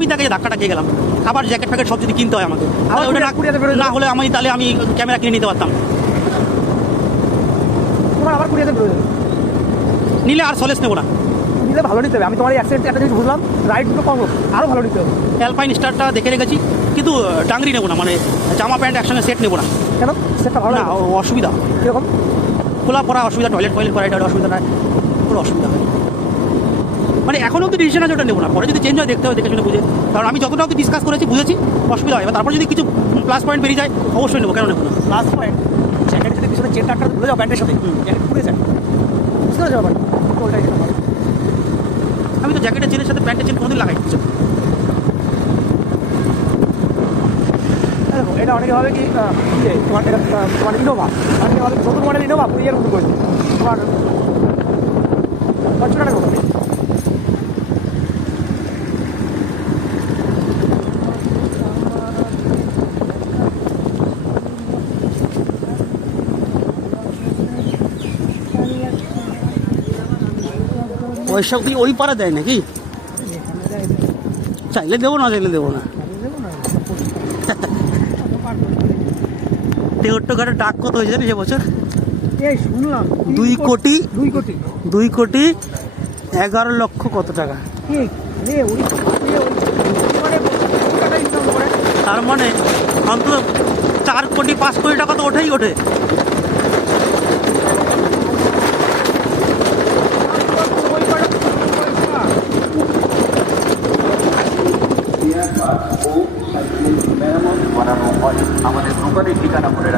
আমি তাকে ধাক্কাটা খেয়ে গেলাম। খাবার জ্যাকেট ফ্যাকেট সব যদি কিনতে হয় আমাকে, তাহলে ওটা না হলে তাহলে আমি ক্যামেরা কিনে নিতে পারতাম। তোমার আবার 20,000 প্রয়োজন, নিলে আর সলেস নেবো না। নিলে ভালো নিতে হবে। আমি তোমার অ্যাক্সিডেন্ট একটা জিনিস বুঝলাম, রাইড দুটো কম হোক, আরও ভালো নিতে হবে। অ্যালপাইন স্টারটা দেখে রেখেছি, কিন্তু টাংরি নেবো না, মানে জামা প্যান্ট একসঙ্গে সেট নেবো না। কেন? সেটটা ভালো না, না, অসুবিধা। কীরকম? খোলা পড়া অসুবিধা, টয়লেট করা এটা অসুবিধা নয়, পুরো অসুবিধা হয়। মানে এখনও তো ডিসিশন আছে ওটা নেবো না, পরে যদি চেঞ্জ হয় দেখতে হবে, দেখে শুনে বুঝে। কারণ আমি যতটা অব্দি ডিসকাস করেছি, বুঝেছি অসুবিধা হয়। এবার তারপর যদি কিছু প্লাস পয়েন্ট বেরিয়ে যায় অবশ্যই নেবো, কেন নেবো না। প্লাস পয়েন্ট, জ্যাকেট যদি পিছনে চেন টাকটা ভুলে যাও প্যান্টের সাথে, জ্যাকেট পুড়ে যায়, বুঝতে পারছো ব্যাপার? ওটাই ভালো। আমি তো জ্যাকেটের চেনের সাথে প্যান্টের চেন কোনোদিন লাগাই না। দেখো, এটা অনেকে ভাবে কি তোমার এটা তোমার ইনোভা, অনেকে ভাবে নতুন মডেল ইনোভা পুরিয়ার মতো করেছে। তোমার 500 টাকা কত? ওইসব কি ওই পাড়া দেয় নাকি? চাইলে দেবো না, চাইলে দেবো না। তেহট্ট ঘাটের ডাক কত হয়েছে জানিস এবছর? এই শুনলাম 2 কোটি 2 কোটি 2 কোটি 11 লক্ষ কত টাকা। তার মানে অন্তত 4 কোটি 5 কোটি টাকা তো ওঠেই ওঠে। মেরামত করানো হয়। আমাদের দোকানের ঠিকানা বলে